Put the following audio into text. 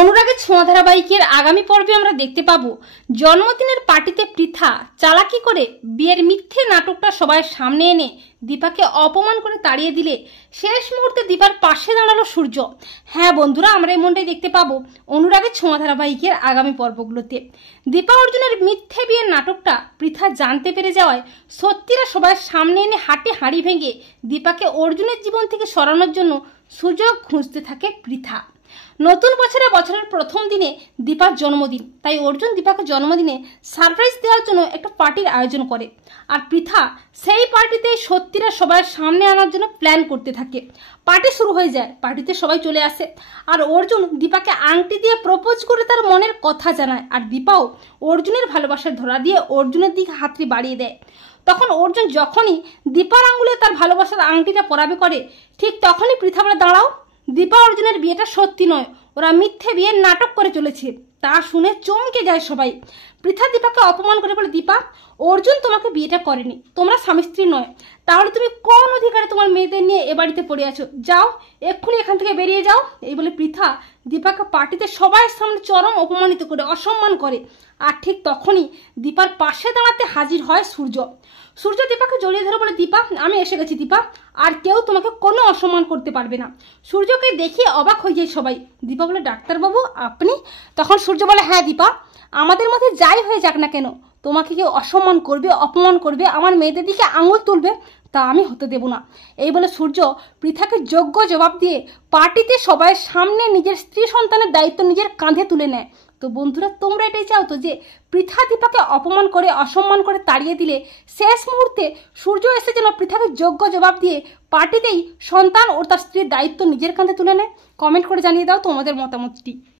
অনুরাগের ছোঁয়া ধারাবাহিকের আগামী পর্বে আমরা দেখতে পাবো জন্মদিনের পার্টিতে পৃথা চালাকি করে বিয়ের মিথ্যে নাটকটা সবার সামনে এনে দীপাকে অপমান করে তাড়িয়ে দিলে শেষ মুহূর্তে দীপার পাশে দাঁড়ালো সূর্য। হ্যাঁ বন্ধুরা, আমরা এমনটাই দেখতে পাবো অনুরাগের ছোঁয়া ধারাবাহিকের আগামী পর্বগুলোতে। দীপা অর্জুনের মিথ্যে বিয়ের নাটকটা পৃথা জানতে পেরে যাওয়ায় সত্যিরা সবার সামনে এনে হাটে হাঁড়ি ভেঙে দীপাকে অর্জুনের জীবন থেকে সরানোর জন্য সুযোগ খুঁজতে থাকে পৃথা। নতুন বছরের প্রথম দিনে দীপার জন্মদিন, তাই অর্জুন দীপাকে জন্মদিনে সারপ্রাইজ দেওয়ার জন্য একটা পার্টির আয়োজন করে। আর পৃথা সেই পার্টিতে সত্যিরা সবার সামনে আনার জন্য প্ল্যান করতে থাকে। পার্টি শুরু হয়ে যায়, পার্টিতে সবাই চলে আসে আর অর্জুন দীপাকে আংটি দিয়ে প্রপোজ করে তার মনের কথা জানায়। আর দীপাও অর্জুনের ভালোবাসার ধরা দিয়ে অর্জুনের দিকে হাতটি বাড়িয়ে দেয়। তখন অর্জুন যখনই দীপার আঙুলে তার ভালোবাসার আংটিটা পরাবে করে, ঠিক তখনই পৃথা বলে, দাঁড়াও, দীপা অর্জুনের বিয়েটা সত্যি নয়, ওরা মিথ্যে বিয়ের নাটক করে চলেছে। তা শুনে চমকে যায় সবাই। পৃথা দীপাকে অপমান করে বলে, দীপা, অর্জুন তোমাকে বিয়েটা করেনি, তোমরা স্বামী স্ত্রী নয়, তাহলে তুমি কোন অধিকারে তোমার মেয়েদের নিয়ে এ বাড়িতে পড়ে আছো? যাও, এক্ষুনি এখান থেকে বেরিয়ে যাও। এই বলে পৃথা দীপাকে পার্টিতে সবার সামনে চরম অপমানিত করে অসম্মান করে। আর ঠিক তখনই দীপার পাশে দাঁড়াতে হাজির হয় সূর্য। সূর্য দীপাকে জড়িয়ে ধরে বলে, দীপা, আমি এসে গেছি দীপা, আর কেউ তোমাকে কোনো অসম্মান করতে পারবে না। সূর্যকে দেখিয়ে অবাক হয়ে যায় সবাই। দীপা বলে, ডাক্তারবাবু আপনি? তখন সূর্য বলে, হ্যাঁ দীপা, আমাদের মধ্যে যাই হয়ে যাক না কেন, তোমাকে কেউ অসম্মান করবে, অপমান করবে, আমার মেয়েদের দিকে আঙুল তুলবে, তা আমি হতে দেব না। এই বলে সূর্য পৃথাকে যোগ্য জবাব দিয়ে পার্টিতে সবাই সামনে নিজের স্ত্রী সন্তানের দায়িত্ব নিজের কাঁধে তুলে নেয়। তো বন্ধুরা, তোমরা এটাই চাও তো যে পৃথা দীপাকে অপমান করে অসম্মান করে তাড়িয়ে দিলে শেষ মুহূর্তে সূর্য এসে যেন পৃথাকে যোগ্য জবাব দিয়ে পার্টিতেই সন্তান ও তার স্ত্রীর দায়িত্ব নিজের কাঁধে তুলে নেয়? কমেন্ট করে জানিয়ে দাও তোমাদের মতামতটি।